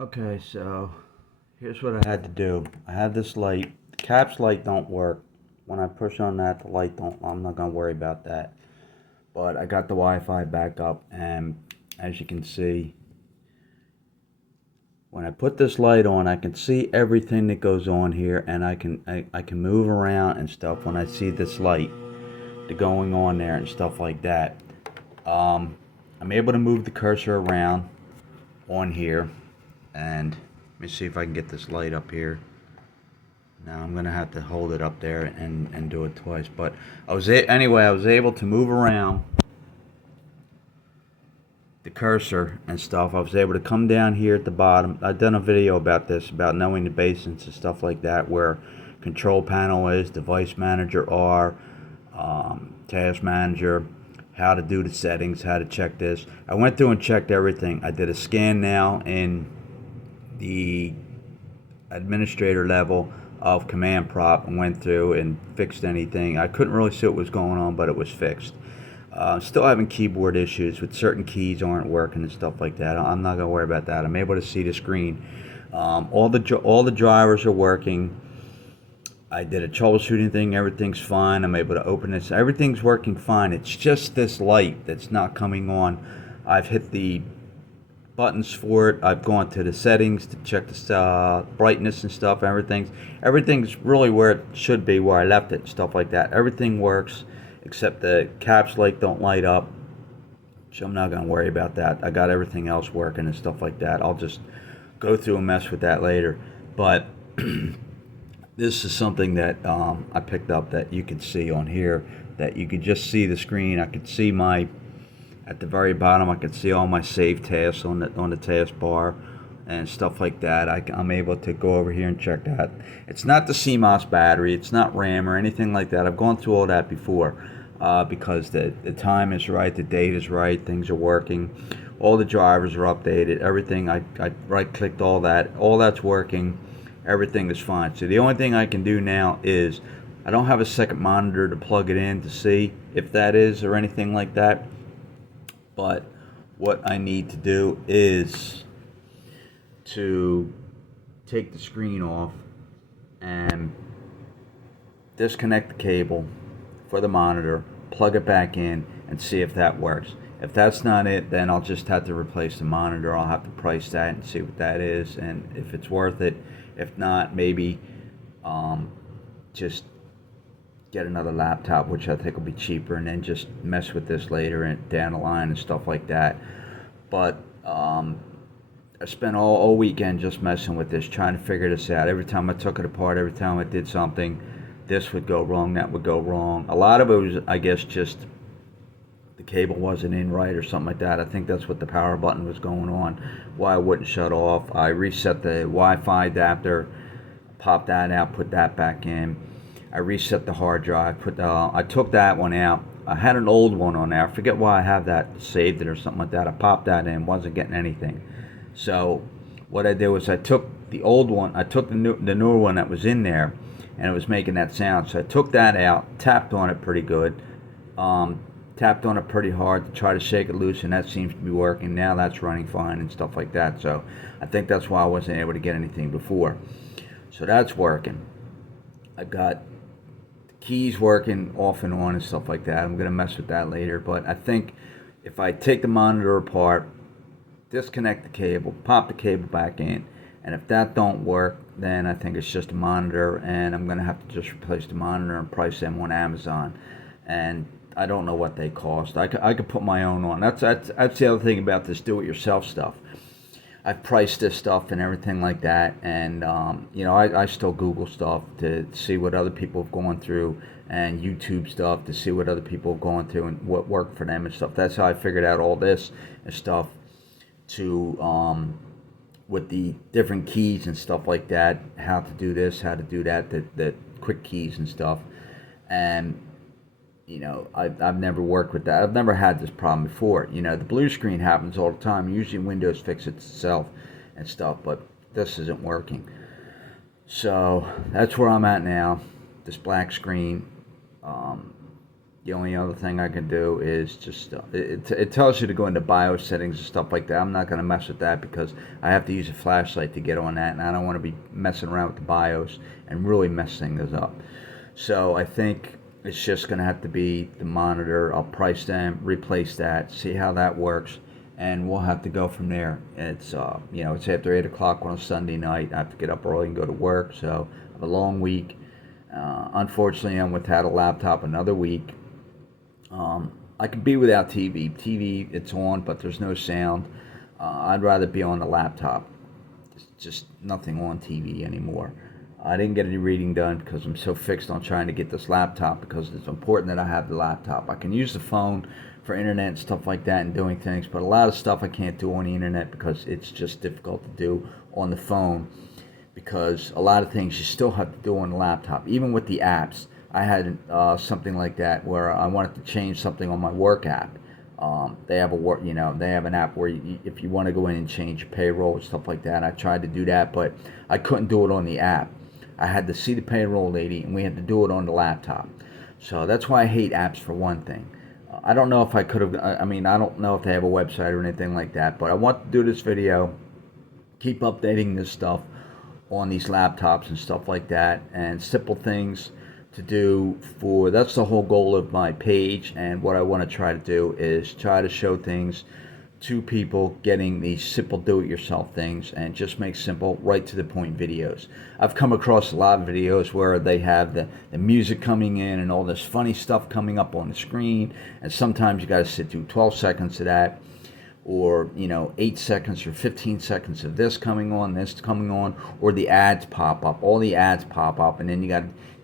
Okay, so here's what I had to do. I had this light. The caps light don't work. When I push on that, the light don't. I'm not gonna worry about that. But I got the Wi-Fi back up, and as you can see, when I put this light on, I can see everything that goes on here, and I can move around and stuff when I see this light, the going on there and stuff like that. Um, I'm able to move the cursor around on here, and let me see if I can get this light up here. Now I'm gonna have to hold it up there and do it twice. But anyway. I was able to move around the cursor and stuff. I was able to come down here at the bottom. I've done a video about this, about knowing the basins and stuff like that, where control panel is, device manager R, task manager, how to do the settings, how to check this. I went through and checked everything. I did a scan now in the administrator level of command prop and went through and fixed anything. I couldn't really see what was going on, but it was fixed. Still having keyboard issues with certain keys aren't working and stuff like that. I'm not gonna worry about that. I'm able to see the screen. All the drivers are working. I did a troubleshooting thing. Everything's fine. I'm able to open this. Everything's working fine. It's just this light that's not coming on. I've hit the buttons for it. I've gone to the settings to check the brightness and stuff. Everything's really where it should be, where I left it, stuff like that. Everything works except the caps light don't light up, so I'm not gonna worry about that. I got everything else working and stuff like that. I'll just go through and mess with that later. But this is something that I picked up that you could see on here, that you could just see the screen. I could see at the very bottom, I could see all my saved tasks on the task bar and stuff like that. I'm able to go over here and check that. It's not the CMOS battery, it's not RAM or anything like that. I've gone through all that before because the time is right, the date is right, things are working, all the drivers are updated, everything. I right-clicked all that's working, everything is fine. So the only thing I can do now is, I don't have a second monitor to plug it in to see if that is or anything like that. But what I need to do is to take the screen off and disconnect the cable for the monitor, plug it back in, and see if that works. If that's not it, then I'll just have to replace the monitor. I'll have to price that and see what that is, and if it's worth it. If not, maybe just get another laptop, which I think will be cheaper, and then just mess with this later and down the line and stuff like that. But I spent all weekend just messing with this, trying to figure this out. Every time I took it apart, every time I did something, this would go wrong, that would go wrong. A lot of it was, I guess, just the cable wasn't in right or something like that. I think that's what the power button was going on, why it wouldn't shut off. I reset the Wi-Fi adapter, popped that out, put that back in. I reset the hard drive, I took that one out. I had an old one on there. I forget why I have that saved it or something like that. I popped that in, wasn't getting anything. So what I did was I took the old one, I took the newer one that was in there, and it was making that sound. So I took that out, tapped on it pretty good, tapped on it pretty hard to try to shake it loose, and that seems to be working. Now that's running fine and stuff like that. So I think that's why I wasn't able to get anything before. So that's working. I got keys working off and on and stuff like that. I'm going to mess with that later, but I think if I take the monitor apart, disconnect the cable, pop the cable back in, and if that don't work, then I think it's just a monitor, and I'm going to have to just replace the monitor and price them on Amazon. And I don't know what they cost. I could put my own on. That's the other thing about this do-it-yourself stuff. I've priced this stuff and everything like that, and I still Google stuff to see what other people have gone through, and YouTube stuff to see what other people have gone through and what worked for them and stuff. That's how I figured out all this and stuff, to with the different keys and stuff like that, how to do this, how to do that, the quick keys and stuff. And I've never worked with that. I've never had this problem before. The blue screen happens all the time. Usually Windows fixes itself and stuff, but this isn't working. So that's where I'm at now. This black screen. The only other thing I can do is just it tells you to go into BIOS settings and stuff like that. I'm not going to mess with that because I have to use a flashlight to get on that, and I don't want to be messing around with the BIOS and really mess things up. So I think it's just going to have to be the monitor. I'll price them, replace that, see how that works, and we'll have to go from there. It's it's after 8 o'clock on a Sunday night. I have to get up early and go to work, so I have a long week. Unfortunately, I'm without a laptop another week. I could be without TV. TV, it's on, but there's no sound. I'd rather be on the laptop. There's just nothing on TV anymore. I didn't get any reading done because I'm so fixed on trying to get this laptop because it's important that I have the laptop. I can use the phone for internet and stuff like that and doing things, but a lot of stuff I can't do on the internet because it's just difficult to do on the phone because a lot of things you still have to do on the laptop, even with the apps. I had something like that where I wanted to change something on my work app. They have they have an app where if you want to go in and change your payroll and stuff like that. I tried to do that, but I couldn't do it on the app. I had to see the payroll lady, and we had to do it on the laptop. So that's why I hate apps for one thing. I don't know if I could have. I mean, I don't know if they have a website or anything like that. But I want to do this video, keep updating this stuff on these laptops and stuff like that, and simple things to do for that's the whole goal of my page. And what I want to try to do is try to show things to people, getting these simple do-it-yourself things and just make simple, right to the point videos. I've come across a lot of videos where they have the music coming in and all this funny stuff coming up on the screen, and sometimes you got to sit through 12 seconds of that, or 8 seconds or 15 seconds of this coming on, or the ads pop up. All the ads pop up, and then you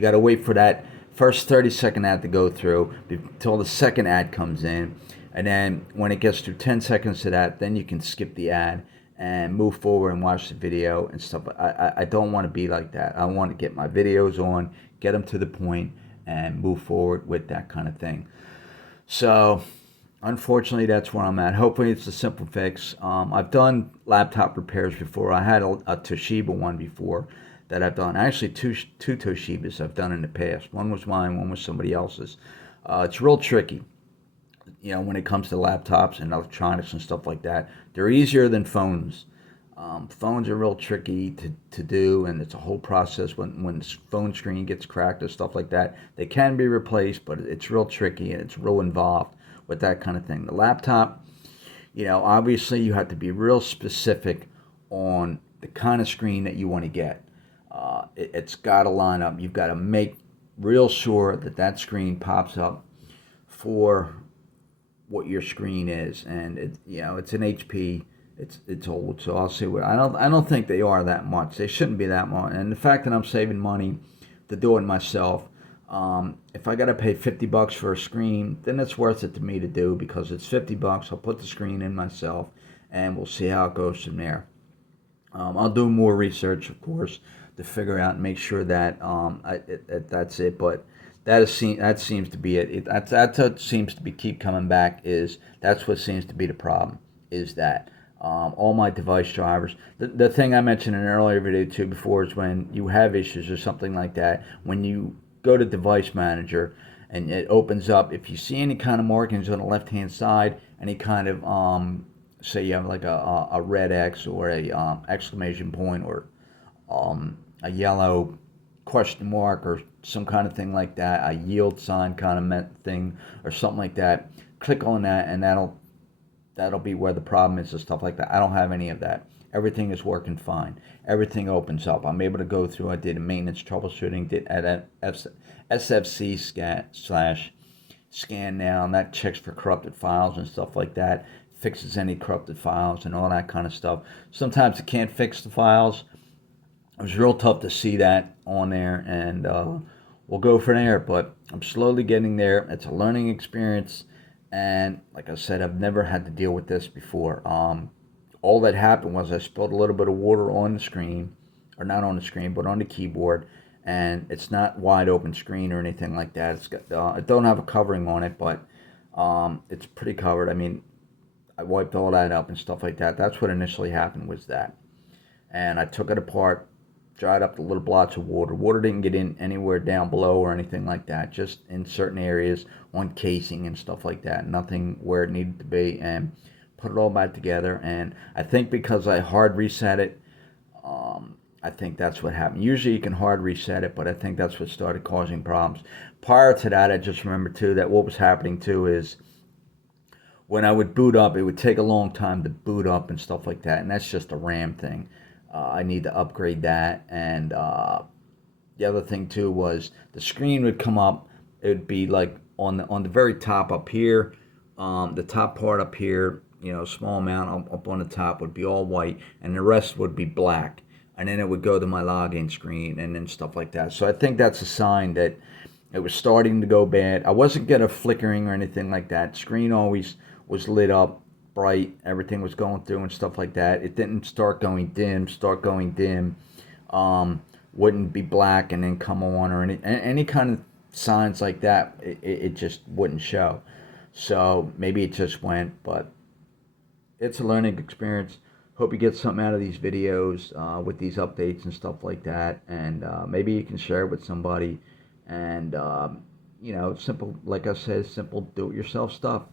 got to wait for that first 30-second ad to go through until the second ad comes in. And then when it gets to 10 seconds to that, then you can skip the ad and move forward and watch the video and stuff. I don't want to be like that. I want to get my videos on, get them to the point, and move forward with that kind of thing. So unfortunately, that's where I'm at. Hopefully it's a simple fix. I've done laptop repairs before. I had a Toshiba one before that I've done. Actually, two Toshibas I've done in the past. One was mine, one was somebody else's. It's real tricky. When it comes to laptops and electronics and stuff like that. They're easier than phones. Phones are real tricky to do, and it's a whole process when the phone screen gets cracked or stuff like that. They can be replaced, but it's real tricky and it's real involved with that kind of thing. The laptop, obviously you have to be real specific on the kind of screen that you want to get. It's got to line up. You've got to make real sure that screen pops up for what your screen is, and it's an HP. It's old, so I'll see what I don't think they are that much. They shouldn't be that much. And the fact that I'm saving money to do it myself, if I gotta pay $50 for a screen, then it's worth it to me to do because it's $50. I'll put the screen in myself, and we'll see how it goes from there. I'll do more research, of course, to figure out and make sure that that's it, but. That seems to be it. That's what seems to be keep coming back. That's what seems to be the problem. Is that all my device drivers? The thing I mentioned in an earlier video too before is when you have issues or something like that. When you go to Device Manager and it opens up, if you see any kind of markings on the left-hand side, any kind of say you have like a red X or a exclamation point or a yellow question mark or some kind of thing like that, a yield sign kind of thing or something like that, click on that and that'll be where the problem is and stuff like that. I don't have any of that. Everything is working fine. Everything opens up. I'm able to go through. I did a maintenance troubleshooting, did at SFC scan now, and that checks for corrupted files and stuff like that, fixes any corrupted files and all that kind of stuff. Sometimes it can't fix the files. It was real tough to see that on there, and we'll go from there, but I'm slowly getting there. It's a learning experience, and like I said, I've never had to deal with this before. All that happened was I spilled a little bit of water on the screen, or not on the screen, but on the keyboard, and it's not wide open screen or anything like that. It's got, it don't have a covering on it, but it's pretty covered. I mean, I wiped all that up and stuff like that. That's what initially happened was that, and I took it apart. dried up the little blots of water. Water didn't get in anywhere down below or anything like that, just in certain areas on casing and stuff like that. Nothing where it needed to be, and put it all back together. And I think because I hard reset it, I think that's what happened. Usually you can hard reset it, but I think that's what started causing problems. Prior to that, I just remember too that what was happening too is when I would boot up, it would take a long time to boot up and stuff like that, and that's just a RAM thing. I need to upgrade that, and the other thing too was the screen would come up. It would be like on the very top up here, the top part up here, small amount up on the top would be all white, and the rest would be black. And then it would go to my login screen and then stuff like that. So I think that's a sign that it was starting to go bad. I wasn't getting a flickering or anything like that. Screen always was lit up bright. Everything was going through and stuff like that. It didn't start going dim. Wouldn't be black and then come on, or any kind of signs like that. It just wouldn't show. So maybe it just went, but it's a learning experience. Hope you get something out of these videos with these updates and stuff like that, and maybe you can share it with somebody. And simple, like I said, simple do-it-yourself stuff.